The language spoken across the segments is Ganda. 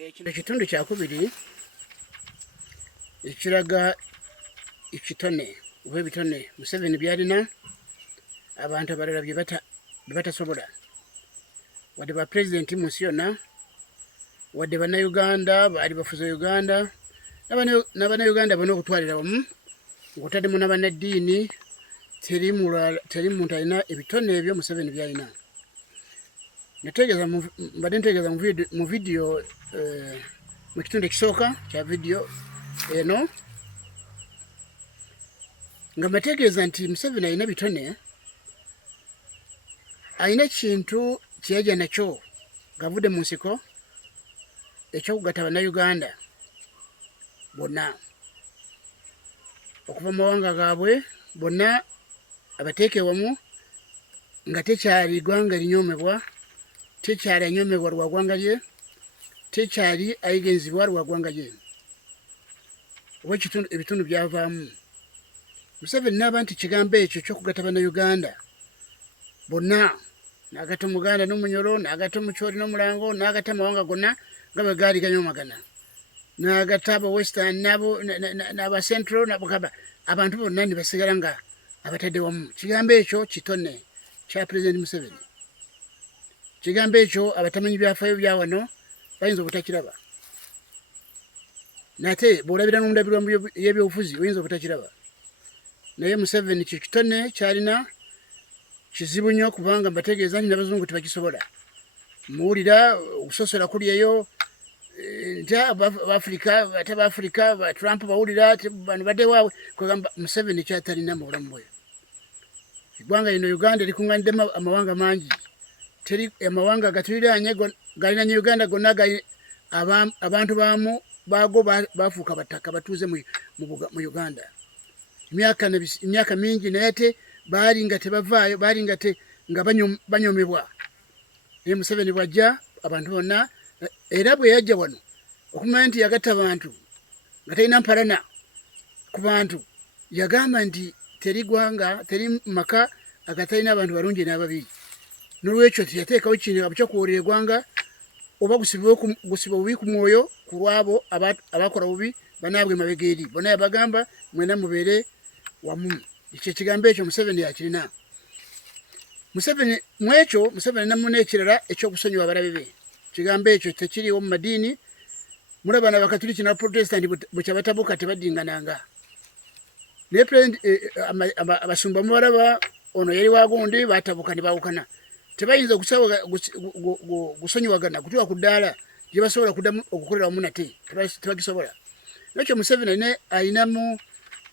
Kino kitundu kyakubiri ekiraga ekitone oba ebitone Museveni byalina abantu abalala bye batasobola wadde ba pulezidenti mu nsi yonna wadde bannayuganda baali bafuza Uganda n'abannayuganda bonna okutwalira wamu ng'otaddemu n'abannaddiini teri muntu alina ebitone ebyo Museveni byalina. Mbadde ntegeeza mu vidiyo mu kitundu ekisooka kya vidiyo eno nga mbategeeza nti Museveni alina bitone, alina ekintu kye yajja nakyo ng'avudde mu nsiko ekyokugatta bannayuganda bonna okuva mu mawanga gaabwe bonna abateeke wamu nga tekyali ggwanga erinyoomebwa, tekyali anyoomebwa lwa ggwanga lye, tekyali ayigenzibwa lwa ggwanga lye oba ebitundu byavaamu. Museveni n'aba nti kigambo ekyo ky'okugatta bannayuganda bonna, n'agatta Omuganda n'Omunyoro, n'agatta Omucholi n'Omulango, n'agatta amawanga gonna nga bwe gaali ganyoomagana, n'agatta aba Western n'aba Central n'abagaba, abantu bonna ne basigala nga abatadde wamu. Kigambo ekyo kitone kya Pulezidenti Museveni. Kigambo ekyo abatamanyi byafaayo bya wano bayinza obutakiraba, nate bw'olabira n'omulabirwa y'ebyobufuzi oyinza obutakiraba, naye Museveni kye kitone kyalina kizibu nnyo kubanga mbategeeza nti n'abazungu tebakisobola. Muwulira okusosola kuli eyo nti Abafrika ate Abafrika ba Trump bawulira bano badde waabwe kwegamba Museveni kyatalina mu bulamu bwe. Eggwanga lino Uganda likuŋŋaaniddemu amawanga mangi, teri amawanga gatuliraanye galinaanye Uganda gonna abantu baamu baago baafuuka battaka batuuze mu Uganda emyaka mingi, naye ate baali nga tebavaayo, baali nga banyoomebwa. Naye Museveni bw'ajja abantu bonna, era bwe yajja wano okumanya nti yagatta abantu nga talina mpalana ku bantu, yagamba nti teri ggwanga, teri maka agatalina abantu balungi n'ababi. N'olwekyo teyateekawo kintu kyokuwoolera eggwanga oba gusiba bubi ku mwoyo ku lwabo abakola bubi banaabwe emabega eri. Bonna yabagamba mwena mubeere wamu. Ekyo ekigambo ekyo Museveni yakirina. Museveni mu ekyo Museveni namuna ekirala ekyokusonyiwa abalabe be. Ekigambo ekyo tekiriwo mu madiini. Mulaba n'Abakatuliki n'Abaprotestanti bwe kyabatabuka tebaddingananga. Naye abasumba mubalaba ono yali wagundi batabuka ne baawukana. Tebayinza gusonyiwagana kutuuka ku ddaala gye basobola kuddamu okukolera wamu nate, tebagisobola. Nakyo Museveni alinamu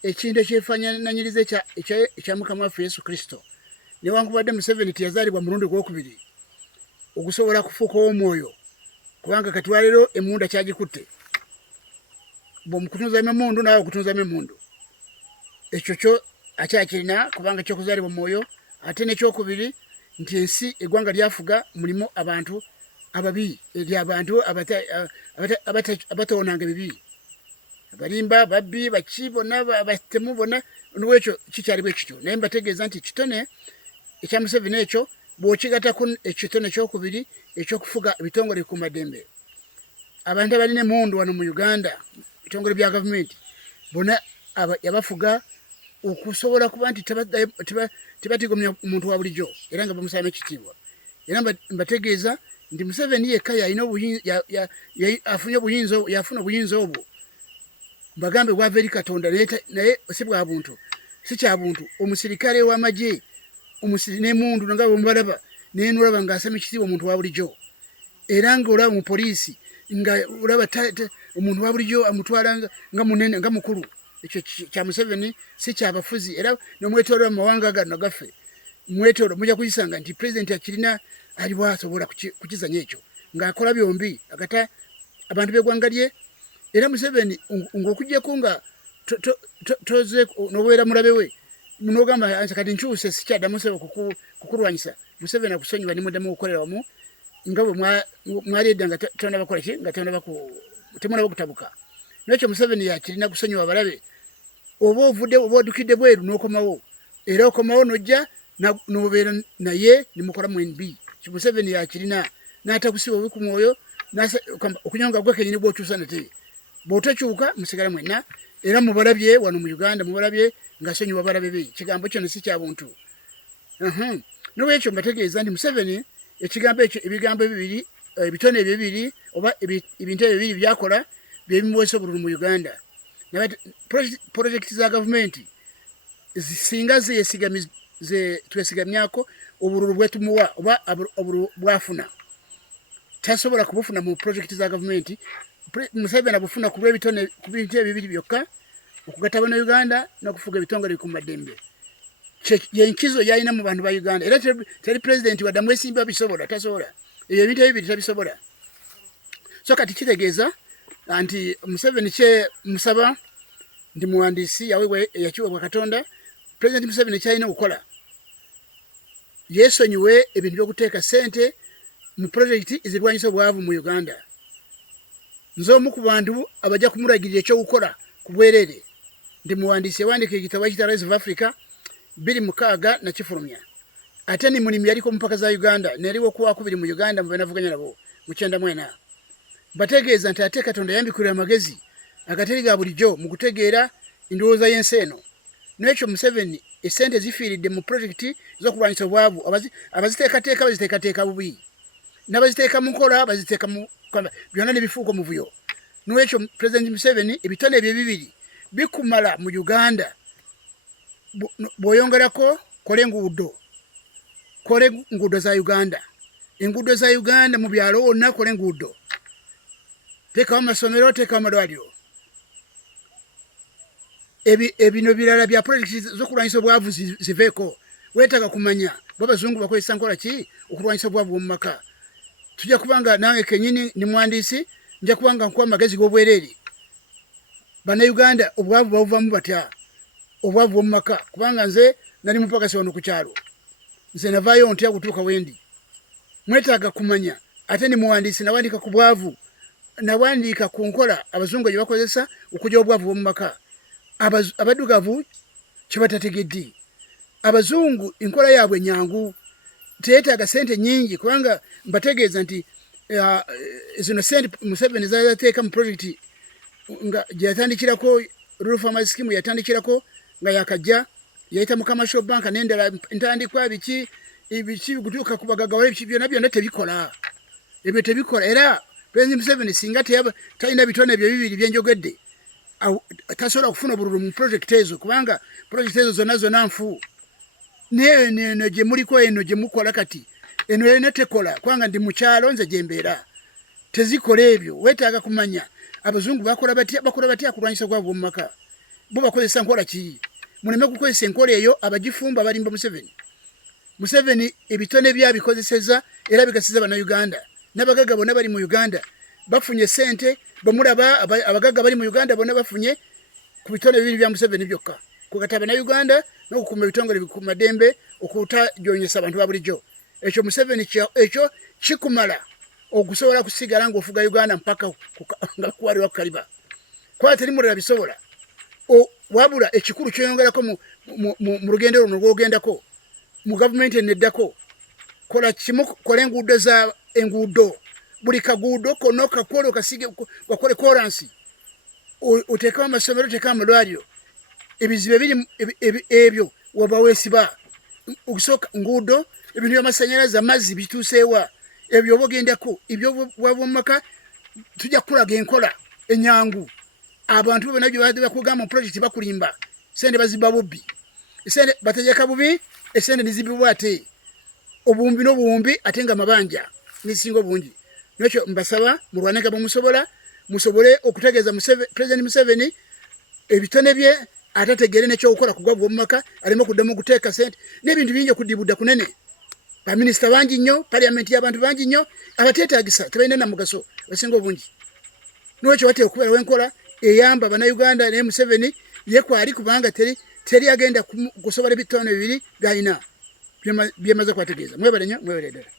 ekintu ekyefaananyiriza ekya Mukama waffe Yesu Kristo. Newankubadde Museveni teyazaalibwa mulundi gwokubiri okusobola kufuuka ow'omwoyo, kubanga kati waleero emmunda kyagikutte. Bw'omukutunzamu emmundu naawe okutunzamu emmundu. Ekyo kyo akyakirina kubanga kyokuzaalibwa mwoyo. Ate n'ekyokubiri nti ensi eggwanga lyafuga mulimu abantu ababi, eri abantu abatoonanga ebibi, abalimba, babbi, baki bonna, batemu bonna. N'olwekyo kikyali bwe kityo. Naye mbategeeza nti kitone ekya Museveni ekyo bw'okigattako ekitone ekyokubiri ekyokufuga ebitongole ku maddembe, abantu abalina emmundu wano mu Uganda, ebitongole bya gavumenti bonna yabafuga okusobola kuba nti tebatigomya omuntu wa bulijjo era nga bamusaamu ekitiibwa. Era mbategeeza nti Museveni yekka yafuna obuyinza obwo mbagambe bwava eri Katonda, naye si bwa buntu, si kya buntu. Omusirikale w'amagye n'emmundu nga bwemubalaba naye nolaba ng'asama ekitiibwa omuntu wa bulijjo, era ng'olaba mu poliisi nga olaba omuntu wa bulijjo amutwala nga munene nga mukulu. Ekyo kya Museveni si kyabafuzi. Era nomwetoolera mu mawanga gano gaffe, mwetoolo mujja kuyisanga nti pulezidenti akirina aliwo asobola kukizanya ekyo ng'akola byombi agata abantu b'eggwanga lye. Era Museveni ng'okuggyeko nga toze n'obeera mulabe we n'ogamba kati nkyuse sikyaddamu sebo kukulwanyisa, Museveni akusonyiwa ne muddamu okukolera wamu nga bwe mwali edda nga temunabakola ki, nga temunaba kutabuka. Nakyo Museveni yakirina kusonyiwa abalabe. Oba ovudde oba oddukidde bweru n'okomawo, era okomawo n'ojja n'obeera naye ne mukola mu NB. Museveni yakirina n'atakusiba bubi ku mwoyo nase okunyonga gwe kenyini bwo tusana te botachuka musigala mwena era mubalabye wano mu Uganda mubalabye ngasonyi wabalabe bi kigambo kyo nsi kya buntu no ekyo mbategeeza ndi Museveni ekigambo ekyo ebigambo bibiri ebitone bibiri oba ibintu bibiri byakola byebimwese bululu mu Uganda na project za government zisinga ze twesigamyako obululu bwetumuwa oba obululu bwafuna tasobola kubufuna mu project za government Museveni abufuna ku ebitone ku bintu bibiri byokka okugatabana Uganda n'okufuga ebitongole ku madembe yenkizo yalina mu bantu ba Uganda era teri president wa damwesimba bisobola tasobola ebyo ebintu bibiri tabisobola so kati kitegeeza anti Museveni kye musaba ndi muhandisi yawewe yakiwa Katonda president Museveni kyalina okukola yesonyiwe ebintu byokuteeka sente mu project ezirwanyisa obwavu mu Uganda nzomu ku bantu abajja kumuragirira ekyo gukola ku bwerere ndi muhandisi yawandika ekitabo ekya Rise of Africa 26 na kifulumya ate ni mulimi yaliko mpaka za Uganda neriwo kuwa kubiri mu Uganda mwe navuganya nabo mu 9 bategeeza nti ate Katonda yambikira amagezi agateriga bulijjo mu kutegeera indowooza y'enseno n'ekyo Museveni esente zifiiridde mu project z'okulwanyisa obwavu abaziteekateeka baziteekateeka bubi n'abaziteeka mu nkola baziteeka mu byonna nebifuuko mu vuyo n'ekyo President Museveni ebitone ebyo bibiri bikumala mu Uganda bw'oyongerako kole enguudo za Uganda enguudo za Uganda mu byalo wonna kole enguudo teekawo amasomero teekawo amalwaliro ebino birala bya project z'okulwanyisa obwavu ziveeko weetaaga kumanya babazungu bakozesa nkola ki okulwanyisa obwavu mu maka tujja kubanga nange kenyini ni muhandisi nja kubanga nkuwa amagezi g'obwereere Bannayuganda obwavu babuvamu batya obwavu mu maka kubanga nze nali mupakasi wano ku kyalo nze navaayo ntya kutuuka wendi mwetaaga kumanya ate ni muhandisi nawandika ku bwavu nawandika ku nkola abazungu gye bakozesa okujja obwavu bw'omu maka abaddugavu kye batategedde abazungu enkola yaabwe nyangu teetaaga sente nyingi kubanga mbategeeza nti zino sente Museveni zateeka mu project nga gye yatandikirako Rural Farmers Scheme yatandikirako nga yakajja yayita mu Commercial Bank n'endala ntandikwa biki gutuuka ku bagagawale biki byonna tebikola ebyo tebikola era President Museveni singa talina bitone ebyo bibiri byenjogedde tasobola kufuna obululu mu project ezo kubanga project ezo zonna nfu neno gye muliko eno gye mukola kati eno yena tekola kubanga ndi mu kyalo nze gye mbeera tezikola ebyo weetaaga kumanya abazungu bakola batya kulwanyisa obwavu mu maka bo bakozesa nkola ki muleme kukozesa enkola eyo abagifumba balimba Museveni ebitone byabikozeseza era bigasiza Bannayuganda n'abagaga bonna bali mu Uganda bafunye sente bamulaba abagaga bali mu Uganda bonna bafunye ku bitone bibiri bya Museveni byokka kugataba na Uganda n'okukuma ebitongole ku madembe okutajonyesa abantu babulijjo ekyo Museveni ekyo kikumala okusobola kusigala ng'ofuga Uganda mpaka nga kuwali wakaliba kwa teri mulala bisobola wabula ekikulu kyeyongerako mu lugendo luno lw'ogendako mu gavumenti eneddako kola kimu kola enguudo buli kaguudo konna kakola okasige wakole koransi oteekawo amasomero oteekawo amalwaliro ebizibu ebiri ebyo waba weesiba okusooka nguudo ebintu by'amasannyalaze amazzi bituuseewa ebyo oba ogendako ebyo waba mu maka tujja kukulaga enkola enyangu abantu bonna bye bakugamba mu project bakulimba sente bazibba bubbi esente bategeka bubi esente nizibibwa ate obuwumbi n'obuwumbi ate nga mabanja nisinga obungi n'ekyo mbasaba mulwanenga musobole okutegeeza President Museveni ebitone bye atategeere n'ekyokukola ku bwavu bw'omu maka aleme okuddamu okuteeka sente n'ebintu bingi okudibudda kunene baminisita bangi nnyo parliament y'abantu bangi nnyo abateetaagisa tebalina na mugaso basinga obungi n'ekyo bateeka okubeerawo enkola eyamba Bannayuganda ne Museveni yekwali kubanga teri agenda kusobola ebitone bibiri byalina byemaze kwategeeza mwebale nnyo mwebale ddala